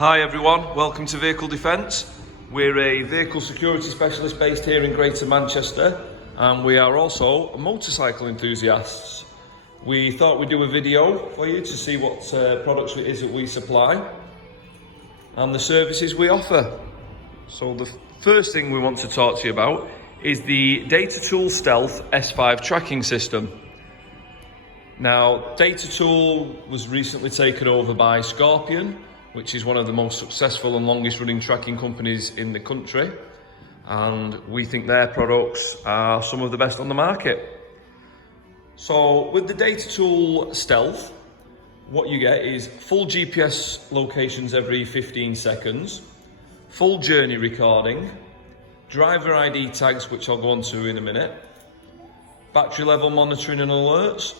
Hi everyone, welcome to Vehicle Defence. We're a vehicle security specialist based here in Greater Manchester, and we are also motorcycle enthusiasts. We thought we'd do a video for you to see what products it is that we supply and the services we offer. So the first thing we want to talk to you about is the DataTool Stealth S5 tracking system. Now, DataTool was recently taken over by Scorpion, which is one of the most successful and longest running tracking companies in the country. And we think their products are some of the best on the market. So with the DataTool Stealth, what you get is full GPS locations every 15 seconds, full journey recording, driver ID tags, which I'll go on to in a minute, battery level monitoring and alerts,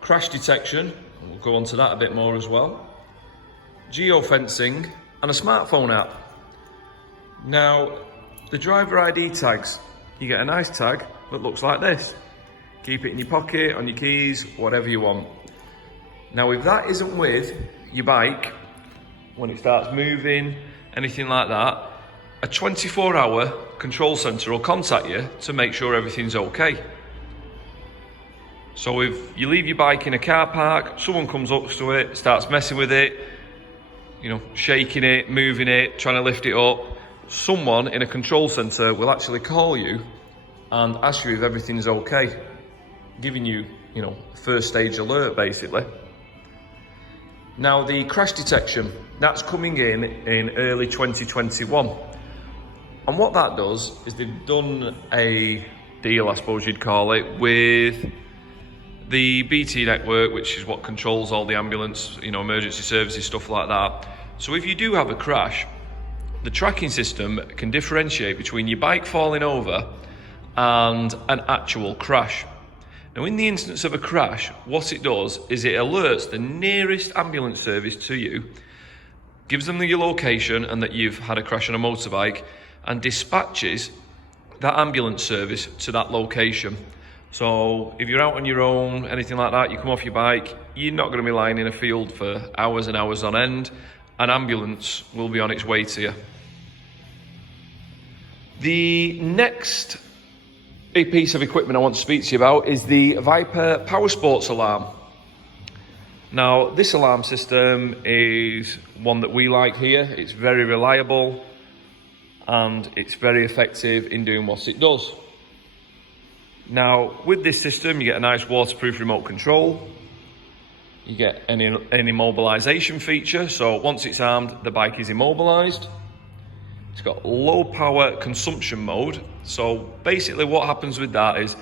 crash detection, and we'll go on to that a bit more as well, geofencing, and a smartphone app. Now, the driver ID tags, you get a nice tag that looks like this. Keep it in your pocket, on your keys, whatever you want. Now, if that isn't with your bike, when it starts moving, anything like that, a 24-hour control centre will contact you to make sure everything's okay. So if you leave your bike in a car park, someone comes up to it, starts messing with it, shaking it, moving it, trying to lift it up, someone in a control centre will actually call you and ask you if everything's okay, giving you, first stage alert basically. Now the crash detection, that's coming in early 2021. And what that does is they've done a deal, I suppose you'd call it, with the BT network, which is what controls all the ambulance, emergency services, stuff like that. So if you do have a crash, the tracking system can differentiate between your bike falling over and an actual crash. Now, in the instance of a crash, what it does is it alerts the nearest ambulance service to you, gives them your location and that you've had a crash on a motorbike, and dispatches that ambulance service to that location. So if you're out on your own, anything like that, you come off your bike, you're not going to be lying in a field for hours and hours on end. An ambulance will be on its way to you. The next big piece of equipment I want to speak to you about is the Viper Power Sports alarm. Now, this alarm system is one that we like here. It's very reliable and it's very effective in doing what it does. Now, with this system, you get a nice waterproof remote control. You get an immobilization feature, so once it's armed, the bike is immobilized. It's got low power consumption mode. So basically what happens with that is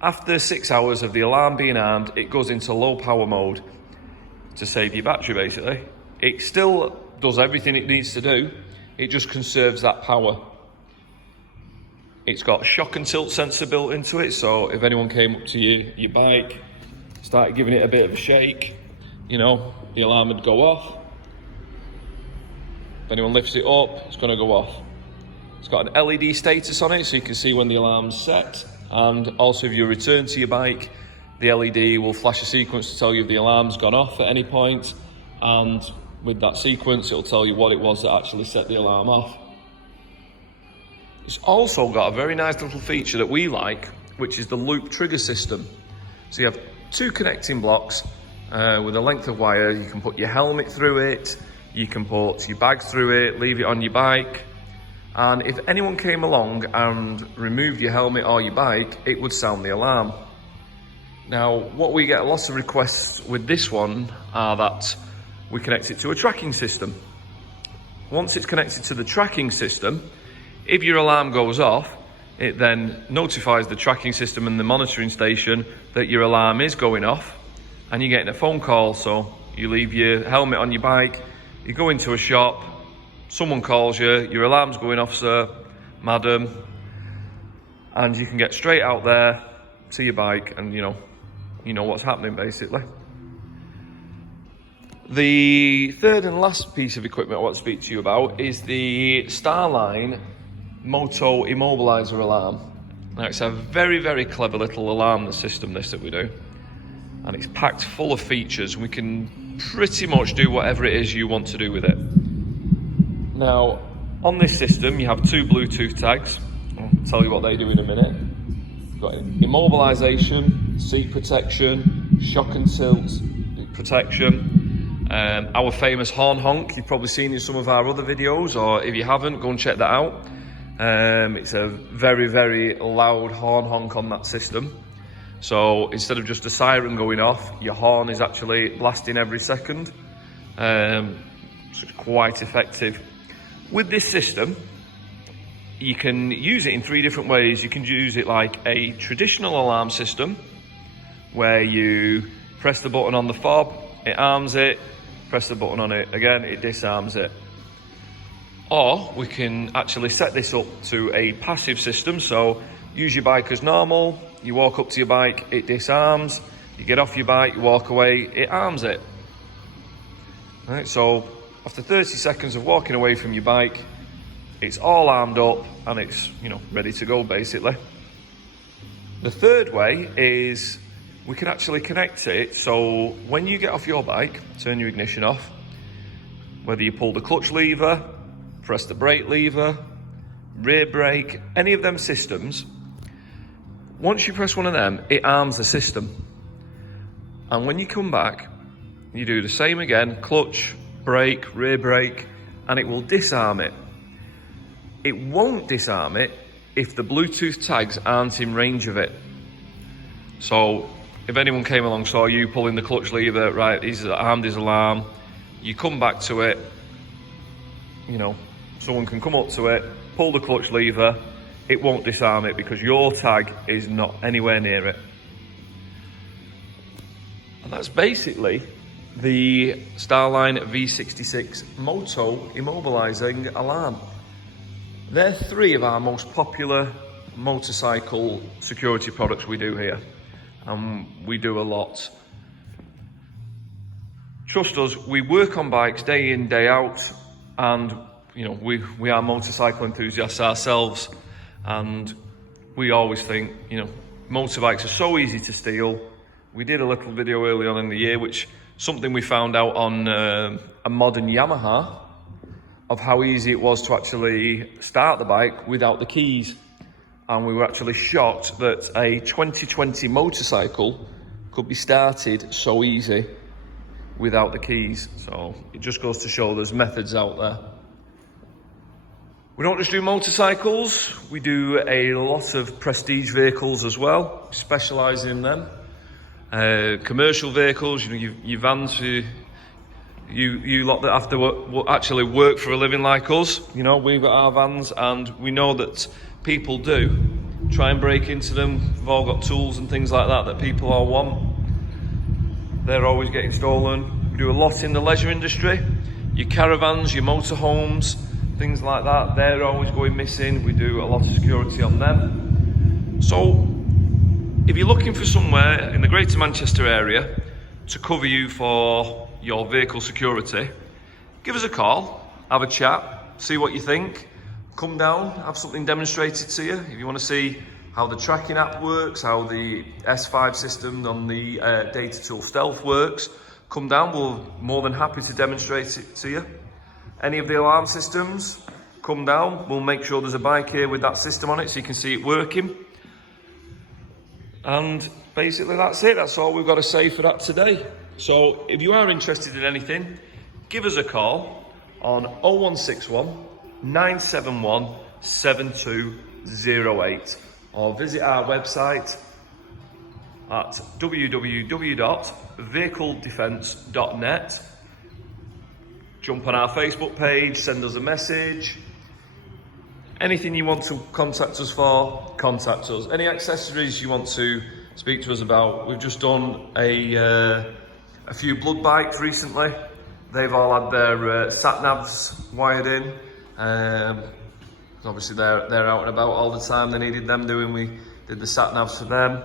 after 6 hours of the alarm being armed, it goes into low power mode to save your battery basically. It still does everything it needs to do, it just conserves that power. It's got shock and tilt sensor built into it, so if anyone came up to your bike, started giving it a bit of a shake, the alarm would go off. If anyone lifts it up, it's going to go off. It's got an LED status on it, so you can see when the alarm's set. And also if you return to your bike, the LED will flash a sequence to tell you if the alarm's gone off at any point. And with that sequence, it'll tell you what it was that actually set the alarm off. It's also got a very nice little feature that we like, which is the loop trigger system. So you have two connecting blocks with a length of wire. You can put your helmet through it, you can put your bag through it, leave it on your bike. And if anyone came along and removed your helmet or your bike, it would sound the alarm. Now, what we get lots of requests with this one are that we connect it to a tracking system. Once it's connected to the tracking system, if your alarm goes off, it then notifies the tracking system and the monitoring station that your alarm is going off, and you're getting a phone call. So you leave your helmet on your bike, you go into a shop, someone calls you, your alarm's going off, sir, madam, and you can get straight out there to your bike and you know what's happening basically. The third and last piece of equipment I want to speak to you about is the Starline Moto Immobilizer alarm. Now, it's a very, very clever little alarm system that we do, and it's packed full of features. We can pretty much do whatever it is you want to do with it. Now, on this system, you have two Bluetooth tags. I'll tell you what they do in a minute. You've got immobilisation, seat protection, shock and tilt protection, our famous horn honk. You've probably seen in some of our other videos, or if you haven't, go and check that out. It's a very, very loud horn honk on that system. So instead of just a siren going off, your horn is actually blasting every second. So it's quite effective. With this system, you can use it in three different ways. You can use it like a traditional alarm system, where you press the button on the fob, it arms it, press the button on it again, it disarms it. Or we can actually set this up to a passive system. So use your bike as normal, you walk up to your bike, it disarms, you get off your bike, you walk away, it arms it. Right, so after 30 seconds of walking away from your bike, it's all armed up and it's, ready to go basically. The third way is we can actually connect it, so when you get off your bike, turn your ignition off, whether you pull the clutch lever, press the brake lever, rear brake, any of them systems, once you press one of them, it arms the system. And when you come back, you do the same again, clutch, brake, rear brake, and it will disarm it. It won't disarm it if the Bluetooth tags aren't in range of it. So if anyone came along, saw you pulling the clutch lever, right, he's armed his alarm, you come back to it, someone can come up to it, pull the clutch lever, it won't disarm it because your tag is not anywhere near it. And that's basically the Starline V66 Moto immobilising alarm. They're three of our most popular motorcycle security products we do here. And we do a lot. Trust us, we work on bikes day in, day out, and we are motorcycle enthusiasts ourselves, and we always think, motorbikes are so easy to steal. We did a little video early on in the year, which something we found out on a modern Yamaha, of how easy it was to actually start the bike without the keys. And we were actually shocked that a 2020 motorcycle could be started so easy without the keys. So it just goes to show there's methods out there. We don't just do motorcycles, we do a lot of prestige vehicles as well. We specialise in them. Commercial vehicles, your vans, you lot that have to actually work for a living like us. We've got our vans, and we know that people do try and break into them. We've all got tools and things like that people all want. They're always getting stolen. We do a lot in the leisure industry. Your caravans, your motorhomes, things like that, they're always going missing. We do a lot of security on them. So if you're looking for somewhere in the Greater Manchester area to cover you for your vehicle security, give us a call, have a chat, see what you think. Come down, have something demonstrated to you. If you want to see how the tracking app works, how the S5 system on the DataTool Stealth works, come down, we're more than happy to demonstrate it to you. Any of the alarm systems, come down, we'll make sure there's a bike here with that system on it so you can see it working. And basically that's it, that's all we've got to say for that today. So if you are interested in anything, give us a call on 0161 971 7208 or visit our website at www.vehicledefence.net. Jump on our Facebook page, send us a message. Anything you want to contact us for, contact us. Any accessories you want to speak to us about. We've just done a few blood bikes recently. They've all had their sat-navs wired in. Obviously they're out and about all the time. They needed them doing. We did the sat-navs for them.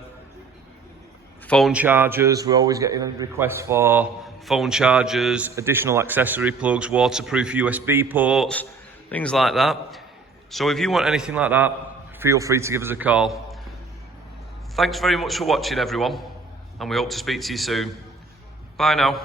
Phone chargers, we're always getting a request for phone chargers, additional accessory plugs, waterproof USB ports, things like that. So if you want anything like that, feel free to give us a call. Thanks very much for watching, everyone, and we hope to speak to you soon. Bye now.